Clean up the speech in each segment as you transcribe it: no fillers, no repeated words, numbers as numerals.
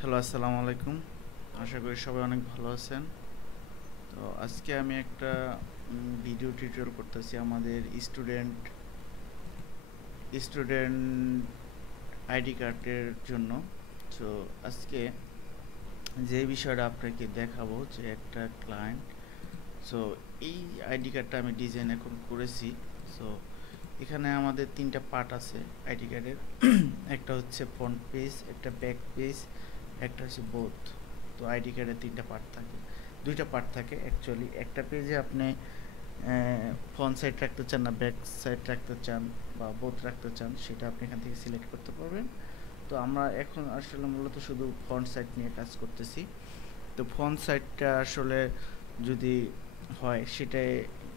Hello, আসসালামু আলাইকুম। আশা করি সবাই অনেক ভালো আছেন। তো আজকে আমি একটা ভিডিও টিউটোরিয়াল করতেছি আমাদের স্টুডেন্ট আইডি কার্ডের জন্য। তো আজকে যে বিষয়টা আপনাকে দেখাবো যে একটা ক্লায়েন্ট, সো এই আইডি কার্ডটা আমি ডিজাইন এখন করেছি। সো এখানে আমাদের তিনটা পার্ট আছে আইডি কার্ডের। একটা হচ্ছে ফ্রন্ট পেজ, একটা ব্যাক পেজ, একটা হচ্ছে বোথ। তো আইডি কার্ডের তিনটা পার্ট থাকে, দুইটা পার্ট থাকে অ্যাকচুয়ালি। একটা পেজে আপনি ফ্রন্ট সাইড রাখতে চান না ব্যাক সাইড রাখতে চান বা বোথ রাখতে চান, সেটা আপনি এখান থেকে সিলেক্ট করতে পারবেন। তো আমরা এখন আসলে মূলত শুধু ফ্রন্ট সাইড নিয়ে কাজ করতেছি। তো ফ্রন্ট সাইডটা আসলে যদি হয় সেটাই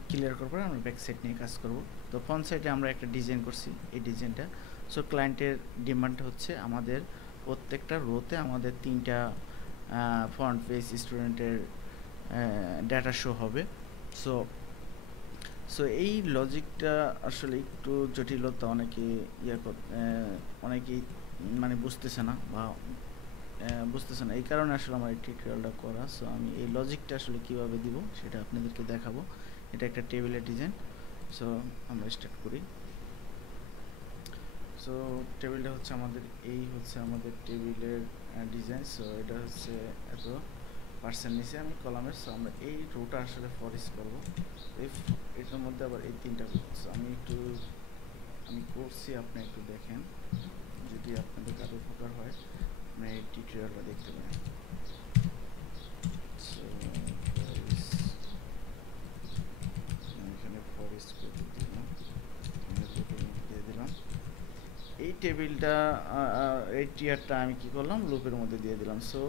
ক্লিয়ার করার পরে আমরা ব্যাক সাইড নিয়ে কাজ করব। তো ফ্রন্ট সাইডে আমরা একটা ডিজাইন করছি, এই ডিজাইনটা। সো ক্লায়েন্টের ডিমান্ড হচ্ছে আমাদের প্রত্যেকটা রোতে আমাদের তিনটা ফ্রন্ট পেজ স্টুডেন্টের ডাটা শো হবে। সো সো এই লজিকটা আসলে একটু জটিলতা, অনেকে অনেকেই মানে বুঝতেছে না বা বুঝতেছে না, এই কারণে আসলে আমার এই টিউটোরিয়ালটা করা। সো আমি এই লজিকটা আসলে কিভাবে দিব সেটা আপনাদেরকে দেখাবো। এটা একটা টেবিলের ডিজাইন। সো আমরা স্টার্ট করি। সো টেবিলটা হচ্ছে আমাদের, এই হচ্ছে আমাদের টেবিলের ডিজাইন। সো এটা হচ্ছে এত পার্সেন্ট নিচে আমি কলামের। সো আমরা এই রোটা আসলে ফরিস করবো। এটার মধ্যে আবার এই তিনটা। সো আমি করছি, আপনি একটু দেখেন, যদি আপনাদের কারো উপকার হয় আপনি এই টিউটোরিয়ালটা দেখতে পারেন। সো এখানে ফরেস্ট করে দিলাম, দিয়ে দিলাম। এই টেবিলটা এই টিয়ারটা আমি কি করলাম, লুপের মধ্যে দিয়ে দিলাম। সো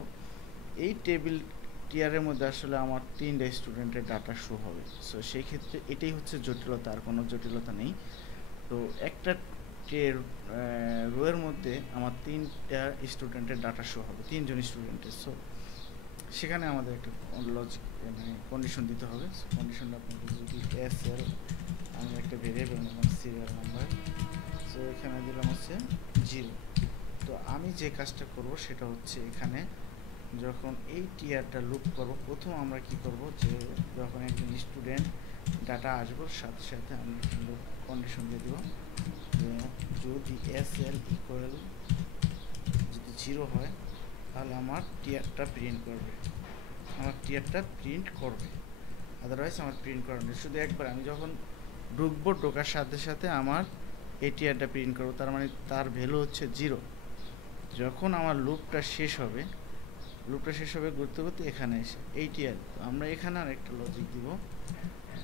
এই টেবিল টিয়ারের মধ্যে আসলে আমার তিনটা স্টুডেন্টের ডাটা শো হবে। সো সেই ক্ষেত্রে এটাই হচ্ছে জটিলতা, আর কোনো জটিলতা নেই। তো একটা রোয়ের মধ্যে আমার তিনটা স্টুডেন্টের ডাটা শো হবে, তিনজন স্টুডেন্টের। সো সেখানে আমাদের একটা লজিক মানে কন্ডিশন দিতে হবে। কন্ডিশনটা আপনাকে যদি এসএল, আমি একটা ভেরিয়েবল নিলাম সিরিয়াল নাম্বার। সো এখানে দিলাম হচ্ছে 0। তো আমি যে কাজটা করব সেটা হচ্ছে এখানে যখন এই টিয়ারটা লুপ করব, প্রথম আমরা কি করব যে যখন একজন স্টুডেন্ট ডাটা আসবো সাথে সাথে আমি লুপ কন্ডিশন দিয়ে দেবো যে যদি এসএল ইকুয়াল যদি 0 হয় তাহলে আমার টিয়ারটা প্রিন্ট করবে, আদারওয়াইজ আমার প্রিন্ট করার নেই। শুধু একবার আমি যখন ঢুকবো, ঢোকার সাথে সাথে আমার এই টিয়ারটা প্রিন্ট করবো, তার মানে তার ভ্যালু হচ্ছে 0। যখন আমার লুপটা শেষ হবে ঘুরতে ঘুরতে এখানে এসে এই টিয়ার। তো আমরা এখানে আর একটা লজিক দিব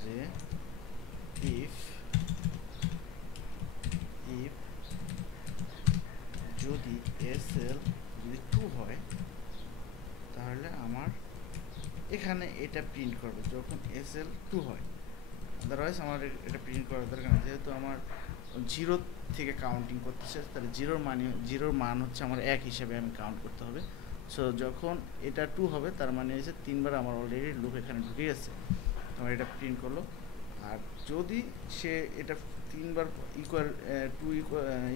যে ইফ যদি এসএল যদি 2 হয় তাহলে আমার এখানে এটা প্রিন্ট করবে যখন এসএল 2 হয়। আদারওয়াইজ আমার এটা প্রিন্ট করার দরকার নেই, যেহেতু আমার 0 থেকে কাউন্টিং করতেছে, তাহলে জিরোর মান হচ্ছে আমার 1 হিসাবে আমি কাউন্ট করতে হবে। সো যখন এটা 2 হবে তার মানে হচ্ছে 3বার আমার অলরেডি লুপ এখানে ঢুকে গেছে, আমার এটা প্রিন্ট করলো। আর যদি সে এটা 3বার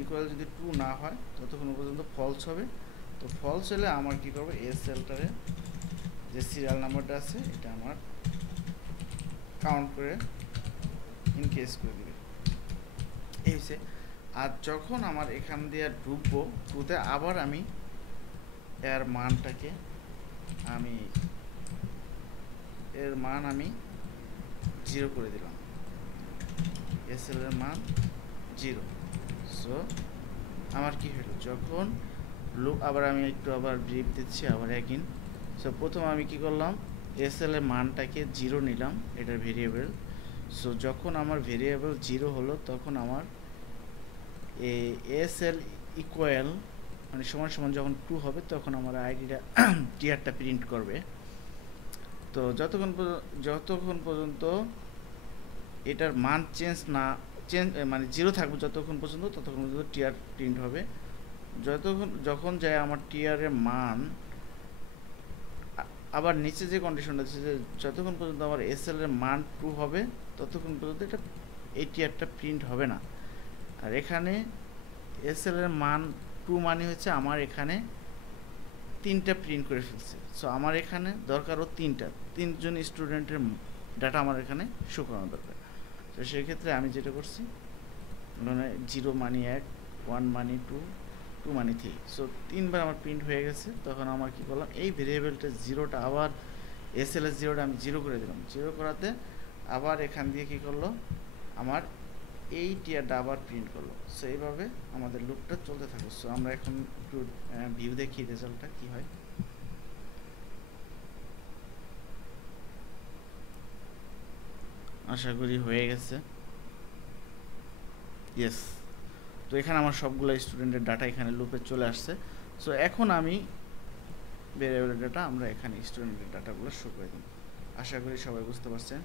ইকুয়াল যদি 2 না হয় ততক্ষণ পর্যন্ত ফলস হবে। তো ফলস হলে আমার কী করবে, এসএলটারে যে সিরিয়াল নাম্বারটা আছে এটা আমার কাউন্ট করে ইনকেস করে দিবে, এই হচ্ছে। আর যখন আমার এখান দিয়ে ঢুকবো, ঢুকতে আবার আমি এর মানটাকে আমি এর মান আমি 0 করে দিলাম, এসএল এর মান 0। সো আমার কি হলো, যখন লুপ আবার আমি একটু আবার ব্রিফ দিচ্ছি আবার একদিন। সো প্রথম আমি কি করলাম, এসএল এর মানটাকে 0 নিলাম, এটার ভেরিয়েবল। সো যখন আমার ভেরিয়েবল 0 হলো তখন আমার এসএল ইকুয়াল মানে সমান সমান যখন 2 হবে তখন আমার আইডিটা টিয়ারটা প্রিন্ট করবে। তো যতক্ষণ পর্যন্ত এটার মান চেঞ্জ মানে 0 থাকবে যতক্ষণ পর্যন্ত, ততক্ষণ পর্যন্ত টিয়ার প্রিন্ট হবে। যখন যায় আমার টিয়ারের মান আবার নিচে যে কন্ডিশনটা আছে যে যতক্ষণ পর্যন্ত আমার এসএল এর মান 2 হবে ততক্ষণ পর্যন্ত এটা এই টিয়ারটা প্রিন্ট হবে না। আর এখানে এসএল এর মান 2 মানে হচ্ছে আমার এখানে 3টা প্রিন্ট করে ফেলছে। সো আমার এখানে দরকারও 3জন স্টুডেন্টের ডাটা আমার এখানে শো করানো দরকার। তো সেক্ষেত্রে আমি যেটা করছি, মানে 0 মানি 1, 1 মানি 2, 2 মানি 3। সো 3বার আমার প্রিন্ট হয়ে গেছে। তখন আমার কি করলাম, এই ভেরিয়েবলটা জিরোটা আবার এসএলএস জিরোটা আমি 0 করে দিলাম। 0 করাতে আবার এখান দিয়ে কি করলো, আমার এই টিয়ারটা আবার প্রিন্ট করলো। সো এইভাবে আমাদের লুপটা চলতে থাকবে। সো আমরা এখন একটু ভিউ দেখি রেজাল্টটা কি হয়। আশা করি হয়ে গেছে। ইয়েস। তো এখানে আমার সবগুলো স্টুডেন্টের ডাটা এখানে লুপে চলে আসছে। সো এখন আমি ভেরিয়েবলের ডাটা আমরা এখানে স্টুডেন্টের ডাটাগুলো শো করে দিই। আশা করি সবাই বুঝতে পারছেন।